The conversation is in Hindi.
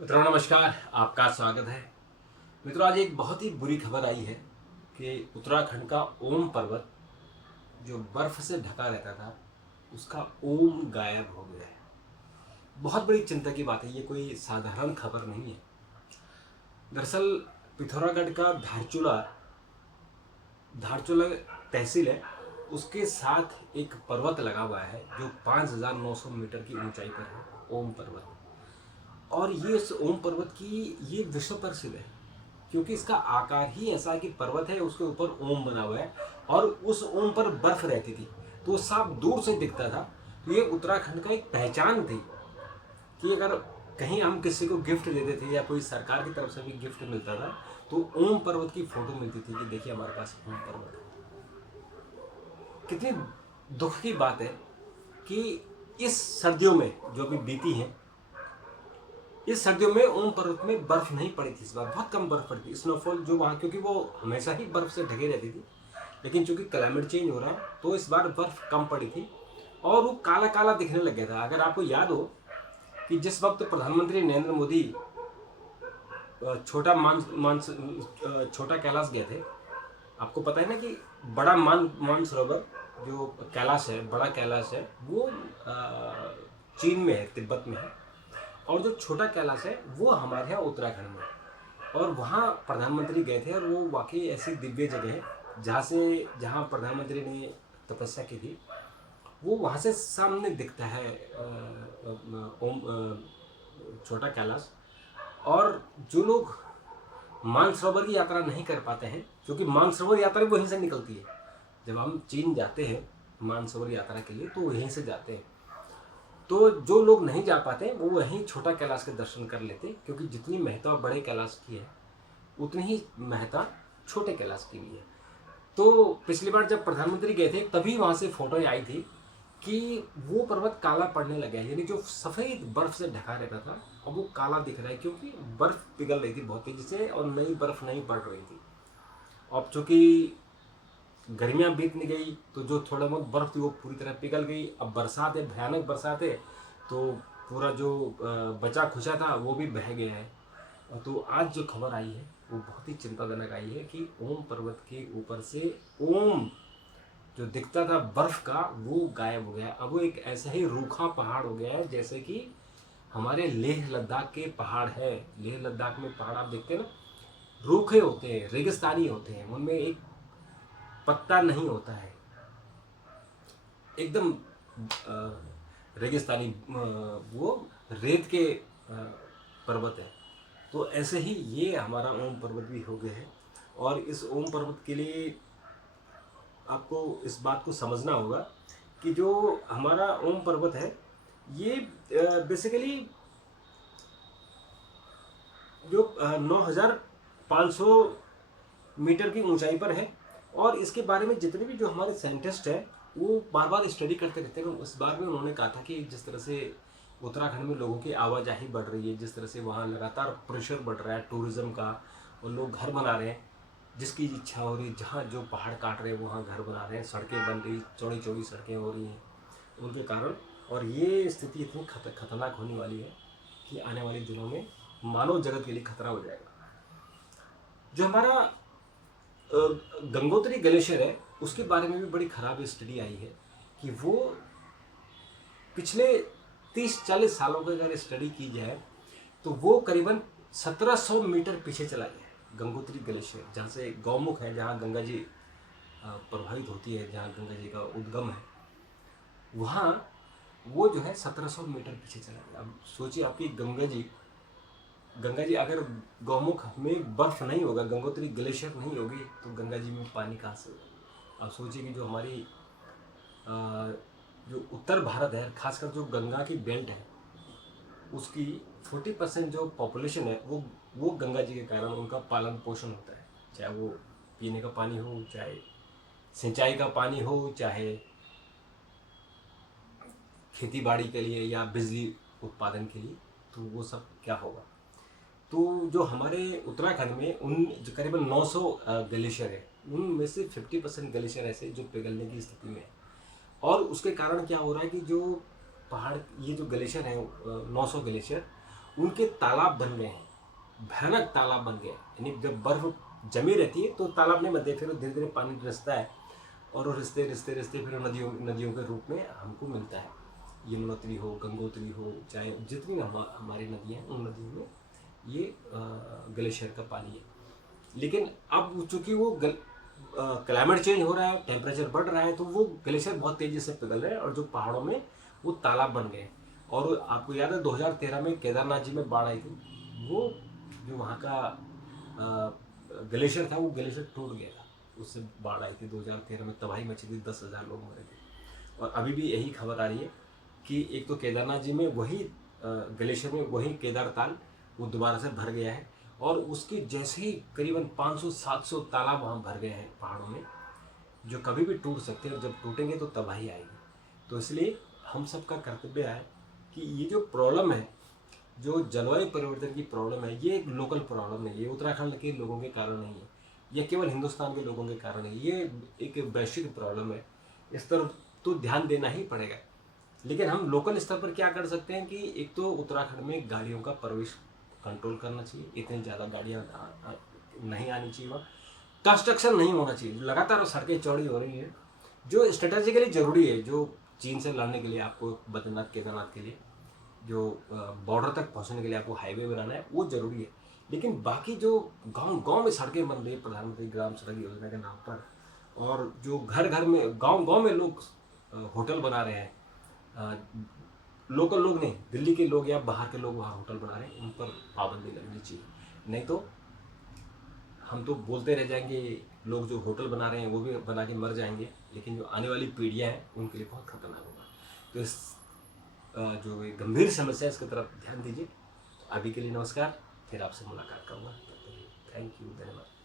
मित्रों नमस्कार, आपका स्वागत है। मित्रों आज एक बहुत ही बुरी खबर आई है कि उत्तराखंड का ओम पर्वत जो बर्फ से ढका रहता था उसका ओम गायब हो गया है। बहुत बड़ी चिंता की बात है, ये कोई साधारण खबर नहीं है। दरअसल पिथौरागढ़ का धारचूला तहसील है, उसके साथ एक पर्वत लगा हुआ है जो 5,900 मीटर की ऊंचाई पर है, ओम पर्वत। और ये इस ओम पर्वत की ये विश्व प्रसिद्ध है क्योंकि इसका आकार ही ऐसा है कि पर्वत है, उसके ऊपर ओम बना हुआ है और उस ओम पर बर्फ रहती थी तो वो साफ दूर से दिखता था। तो ये उत्तराखंड का एक पहचान थी कि अगर कहीं हम किसी को गिफ्ट देते थे या कोई सरकार की तरफ से भी गिफ्ट मिलता था तो ओम पर्वत की फोटो मिलती थी कि देखिए हमारे पास ओम पर्वत है। कितनी दुख की बात है कि इस सर्दियों में जो अभी बीती हैं, इस सर्दियों में ओम पर्वत में बर्फ नहीं पड़ी थी। इस बार बहुत कम बर्फ पड़ी थी, स्नोफॉल जो वहाँ, क्योंकि वो हमेशा ही बर्फ से ढके रहती थी, लेकिन चूंकि क्लाइमेट चेंज हो रहा है तो इस बार बर्फ कम पड़ी थी और वो काला काला दिखने लग गया था। अगर आपको याद हो कि जिस वक्त प्रधानमंत्री नरेंद्र मोदी छोटा कैलाश गए थे, आपको पता है ना कि बड़ा मानसरोवर जो कैलाश है, बड़ा कैलाश है, वो चीन में है, तिब्बत में है, और जो छोटा कैलाश है वो हमारे यहाँ उत्तराखंड में है। और वहाँ प्रधानमंत्री गए थे और वो वाकई ऐसी दिव्य जगह है जहाँ प्रधानमंत्री ने तपस्या की थी, वो वहाँ से सामने दिखता है ओम छोटा कैलाश। और जो लोग मानसरोवर की यात्रा नहीं कर पाते हैं, क्योंकि मानसरोवर यात्रा वहीं से निकलती है, जब हम चीन जाते हैं मानसरोवर यात्रा के लिए तो वहीं से जाते हैं, तो जो लोग नहीं जा पाते वो वहीं छोटा कैलाश के दर्शन कर लेते, क्योंकि जितनी महत्ता बड़े कैलाश की है उतनी ही महत्ता छोटे कैलाश की भी है। तो पिछली बार जब प्रधानमंत्री गए थे तभी वहाँ से फोटो आई थी कि वो पर्वत काला पड़ने लगा है, यानी जो सफ़ेद बर्फ से ढका रहता था अब वो काला दिख रहा है, क्योंकि बर्फ पिघल रही थी बहुत तेजी से और नई बर्फ नहीं पड़ रही थी। अब चूँकि गर्मियाँ बीतने गई तो जो थोड़ा बहुत बर्फ थी वो पूरी तरह पिघल गई। अब बरसात है, भयानक बरसात है, तो पूरा जो बचा खुचा था वो भी बह गया है। तो आज जो खबर आई है वो बहुत ही चिंताजनक आई है कि ओम पर्वत के ऊपर से ओम जो दिखता था बर्फ का वो गायब हो गया। अब वो एक ऐसा ही रूखा पहाड़ हो गया है जैसे कि हमारे लेह लद्दाख के पहाड़ है। लेह लद्दाख में पहाड़ आप देखते हैं ना, रूखे होते हैं, रेगिस्तानी होते हैं, उनमें एक पत्ता नहीं होता है, एकदम रेगिस्तानी वो रेत के पर्वत है। तो ऐसे ही ये हमारा ओम पर्वत भी हो गया है। और इस ओम पर्वत के लिए आपको इस बात को समझना होगा कि जो हमारा ओम पर्वत है ये बेसिकली जो 9,500 मीटर की ऊंचाई पर है। और इसके बारे में जितने भी जो हमारे साइंटिस्ट हैं वो बार बार स्टडी करते रहते हैं। उस बार में उन्होंने कहा था कि जिस तरह से उत्तराखंड में लोगों की आवाजाही बढ़ रही है, जिस तरह से वहाँ लगातार प्रेशर बढ़ रहा है टूरिज़्म का, और लोग घर बना रहे हैं, जिसकी इच्छा हो रही, जहाँ जो पहाड़ काट रहे हैं वहाँ घर बना रहे हैं, सड़कें बन रही, चौड़ी चौड़ी सड़कें हो रही हैं उनके कारण। और ये स्थिति इतनी खतरनाक होने वाली है कि आने वाले दिनों में मानव जगत के लिए खतरा हो जाएगा। जो हमारा गंगोत्री ग्लेशियर है उसके बारे में भी बड़ी खराब स्टडी आई है कि वो पिछले 30-40 सालों की अगर स्टडी की जाए तो वो करीबन 1700 मीटर पीछे चला गया है। गंगोत्री ग्लेशियर जहाँ से गौमुख है, जहाँ गंगा जी प्रभावित होती है, जहाँ गंगा जी का उद्गम है, वहाँ वो जो है 1700 मीटर पीछे चला गया। अब सोचिए आपकी गंगा जी अगर गौमुख में बर्फ नहीं होगा, गंगोत्री ग्लेशियर नहीं होगी, तो गंगा जी में पानी कहाँ से होगा। अब सोचिए कि जो हमारी जो उत्तर भारत है, खासकर जो गंगा की बेल्ट है, उसकी 40% जो पॉपुलेशन है वो गंगा जी के कारण उनका पालन पोषण होता है, चाहे वो पीने का पानी हो, चाहे सिंचाई का पानी हो, चाहे खेती बाड़ी के लिए या बिजली उत्पादन के लिए, तो वो सब क्या होगा। तो जो हमारे उत्तराखंड में उन जो करीबन 900 ग्लेशियर है, उनमें से 50% ग्लेशियर ऐसे जो पिघलने की स्थिति में है। और उसके कारण क्या हो रहा है कि जो पहाड़, ये जो ग्लेशियर है 900 ग्लेशियर, उनके तालाब बन गए हैं, भयानक तालाब बन गए हैं। यानी जब बर्फ जमी रहती है तो तालाब नहीं बनते, फिर धीरे धीरे पानी रिसता है और वो रिसते रिसते रिसते फिर नदियों नदियों के रूप में हमको मिलता है। यमुनोत्री हो, गंगोत्री हो, चाहे जितनी भी हमारी नदियाँ हैं, उन नदियों में ये ग्लेशियर का पानी है। लेकिन अब चूंकि वो क्लाइमेट चेंज हो रहा है, टेम्परेचर बढ़ रहा है, तो वो ग्लेशियर बहुत तेज़ी से पिघल रहे हैं और जो पहाड़ों में वो तालाब बन गए। और आपको याद है 2013 में केदारनाथ जी में बाढ़ आई थी, वो जो वहाँ का ग्लेशियर था, वो ग्लेशियर टूट गया था, उससे बाढ़ आई थी 2013 में, तबाही मची थी, 10,000 लोग मरे थे। और अभी भी यही खबर आ रही है कि एक तो केदारनाथ जी में वही ग्लेशियर में वही केदार ताल वो दोबारा से भर गया है, और उसके जैसे ही करीबन 500-700 तालाब वहाँ भर गए हैं पहाड़ों में, जो कभी भी टूट सकते हैं, और जब टूटेंगे तो तबाही आएगी। तो इसलिए हम सबका कर्तव्य है कि ये जो प्रॉब्लम है, जो जलवायु परिवर्तन की प्रॉब्लम है, ये एक लोकल प्रॉब्लम नहीं है, ये उत्तराखंड के लोगों के कारण नहीं है, या केवल हिंदुस्तान के लोगों के कारण है, ये एक वैश्विक प्रॉब्लम है। इस तरफ तो ध्यान देना ही पड़ेगा। लेकिन हम लोकल स्तर पर क्या कर सकते हैं कि एक तो उत्तराखंड में गाड़ियों का प्रवेश कंट्रोल करना चाहिए, इतनी ज़्यादा गाड़ियाँ नहीं आनी चाहिए वहाँ, कंस्ट्रक्शन नहीं होना चाहिए, लगातार सड़कें चौड़ी हो रही हैं, जो स्ट्रेटेजिकली ज़रूरी है, जो चीन से लड़ने के लिए आपको बद्रीनाथ केदारनाथ के लिए जो बॉर्डर तक पहुंचने के लिए आपको हाईवे बनाना है, वो जरूरी है। लेकिन बाकी जो गांव गांव में सड़कें बन रही है प्रधानमंत्री ग्राम सड़क योजना के नाम पर, और जो घर घर में गांव गांव में लोग होटल बना रहे हैं, लोकल लोग नहीं, दिल्ली के लोग या बाहर के लोग वहाँ होटल बना रहे हैं, उन पर पाबंदी लगनी चाहिए। नहीं तो हम तो बोलते रह जाएंगे, लोग जो होटल बना रहे हैं वो भी बना के मर जाएंगे, लेकिन जो आने वाली पीढ़ियाँ हैं उनके लिए बहुत खतरनाक होगा। तो इस जो एक गंभीर समस्या है, इसकी तरफ ध्यान दीजिए। तो अभी के लिए नमस्कार, फिर आपसे मुलाकात करूँगा। थैंक यू, धन्यवाद।